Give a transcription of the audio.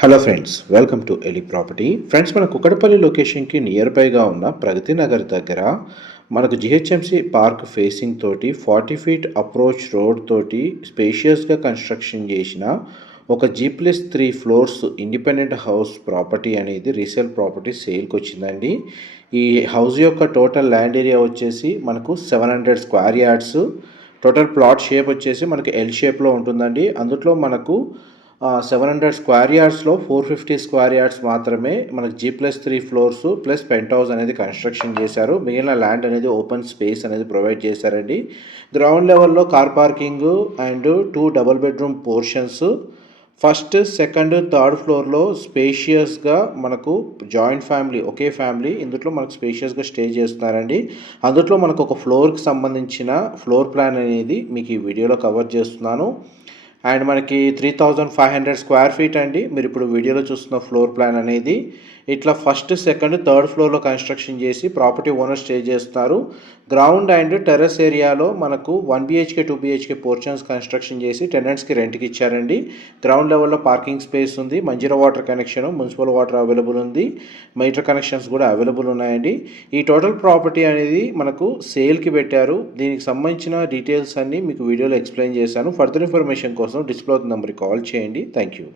Hello friends, welcome to Eli property. Friends, మన కుక్కడపల్లి లొకేషన్కి near బైగా ఉన్న ప్రగతి నగర్ దగ్గర మనకు జిహెచ్ఎంసి పార్క్ ఫేసింగ్ తోటి 40 ఫీట్ అప్రోచ్ రోడ్ తోటి స్పేషియస్గా కన్స్ట్రక్షన్ చేసిన ఒక G+3 floors independent house property అనేది రీసేల్ ప్రాపర్టీ సేల్కి వచ్చిందండి. ఈ హౌస్ యొక్క టోటల్ ల్యాండ్ ఏరియా వచ్చేసి మనకు 700 square yards. Total plot shape వచ్చేసి మనకి ఎల్ షేప్లో ఉంటుందండి. అందులో మనకు 700 స్క్వేర్ యార్డ్స్లో 450 స్క్వేర్ యార్డ్స్ మాత్రమే మనకు G+3 floors plus penthouse అనేది కన్స్ట్రక్షన్ చేశారు. మిగిలిన ల్యాండ్ అనేది ఓపెన్ స్పేస్ అనేది ప్రొవైడ్ చేశారండి. గ్రౌండ్ లెవెల్లో car parking and 2 double bedroom portions. First, second, third ఫ్లోర్లో స్పేషియస్గా మనకు జాయింట్ ఫ్యామిలీ, ఒకే ఫ్యామిలీ ఇందులో మనకు స్పేషియస్గా స్టే చేస్తున్నారండి. అందులో మనకు ఒక ఫ్లోర్కి సంబంధించిన ఫ్లోర్ ప్లాన్ అనేది మీకు ఈ వీడియోలో కవర్ చేస్తున్నాను. అండ్ మనకి 3500 స్క్వేర్ ఫీట్ అండి. మీరు ఇప్పుడు వీడియోలో చూస్తున్న ఫ్లోర్ ప్లాన్ అనేది ఇట్లా ఫస్ట్, సెకండ్, థర్డ్ ఫ్లోర్లో కన్స్ట్రక్షన్ చేసి ప్రాపర్టీ ఓనర్ స్టే చేస్తున్నారు. గ్రౌండ్ అండ్ టెర్రస్ ఏరియాలో మనకు 1 BHK 2 BHK పోర్షన్స్ కన్స్ట్రక్షన్ చేసి టెనెంట్స్కి రెంట్కి ఇచ్చారండి. గ్రౌండ్ లెవెల్లో పార్కింగ్ స్పేస్ ఉంది. Manjira water connection, municipal water available ఉంది. మీటర్ కనెక్షన్స్ కూడా అవైలబుల్ ఉన్నాయండి. ఈ టోటల్ ప్రాపర్టీ అనేది మనకు సేల్కి పెట్టారు. దీనికి సంబంధించిన డీటెయిల్స్ అన్నీ మీకు వీడియోలో ఎక్స్ప్లెయిన్ చేశాను. ఫర్దర్ ఇన్ఫర్మేషన్ కోసం డిస్ప్లే అవుతున్న నెంబర్కి కాల్ చేయండి. Thank you.